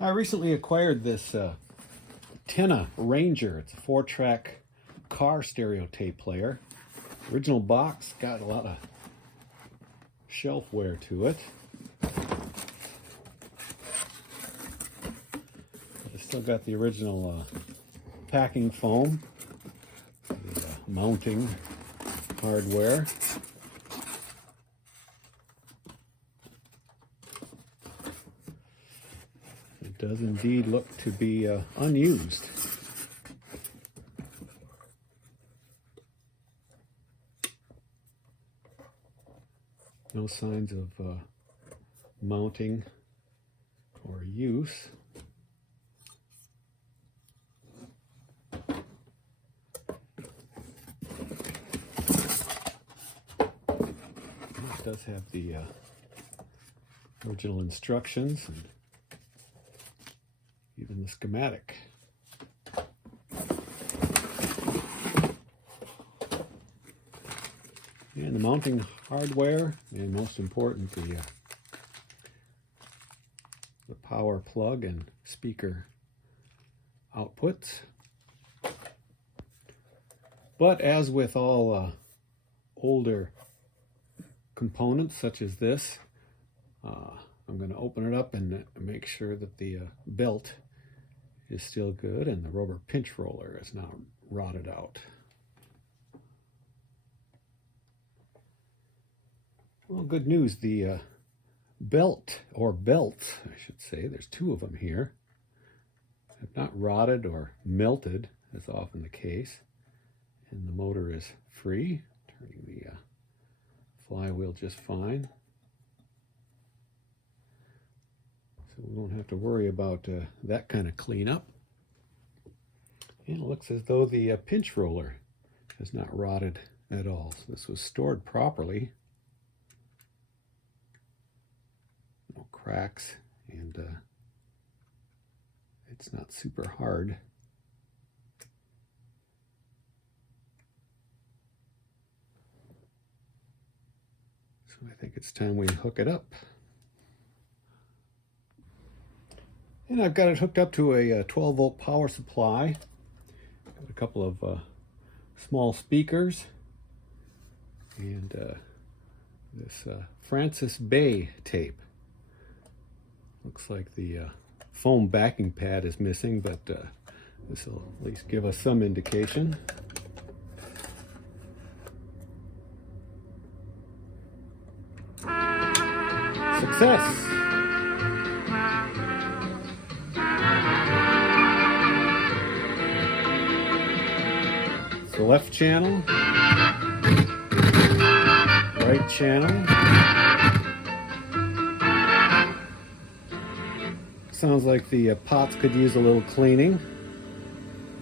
I recently acquired this Tenna Ranger. It's a 4-track car stereo tape player. Original box, got a lot of shelfware to it. It's still got the original packing foam, the mounting hardware. It does indeed look to be unused. No signs of mounting or use. It does have the original instructions and even the schematic. And the mounting hardware, and most important, the power plug and speaker outputs. But as with all older components such as this, I'm going to open it up and make sure that the belt is still good and the rubber pinch roller is now rotted out. Well, good news, the belt, or belts, I should say, there's two of them here, have not rotted or melted, as often the case, and the motor is free, turning the flywheel just fine. So we won't have to worry about that kind of cleanup. And it looks as though the pinch roller has not rotted at all. So this was stored properly. No cracks, and it's not super hard. So I think it's time we hook it up. And I've got it hooked up to a 12-volt power supply. Got a couple of small speakers and this Francis Bay tape. Looks like the foam backing pad is missing, but this will at least give us some indication. Success! The left channel, right channel. Sounds like the pots could use a little cleaning.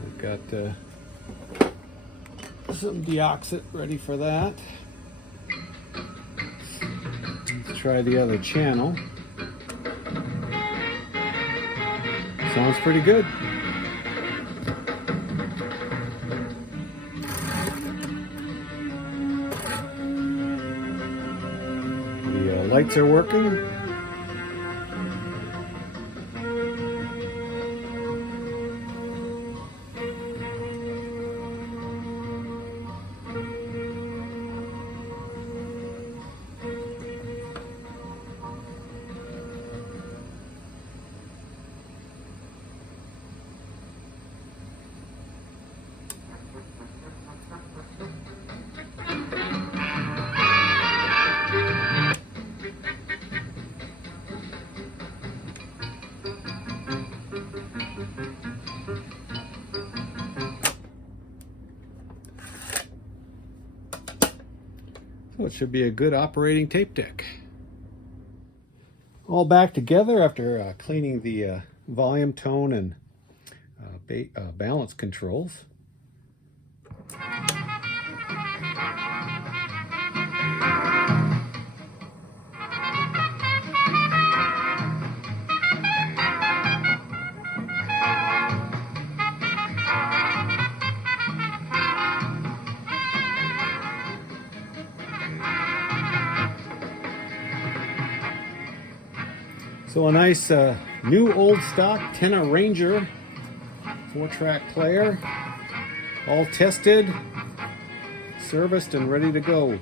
I've got some deoxit ready for that. Let's try the other channel. Sounds pretty good. The lights are working. So it should be a good operating tape deck. All back together after cleaning the volume, tone, and balance controls. So a nice new old stock Tenna Ranger 4-track player, all tested, serviced, and ready to go.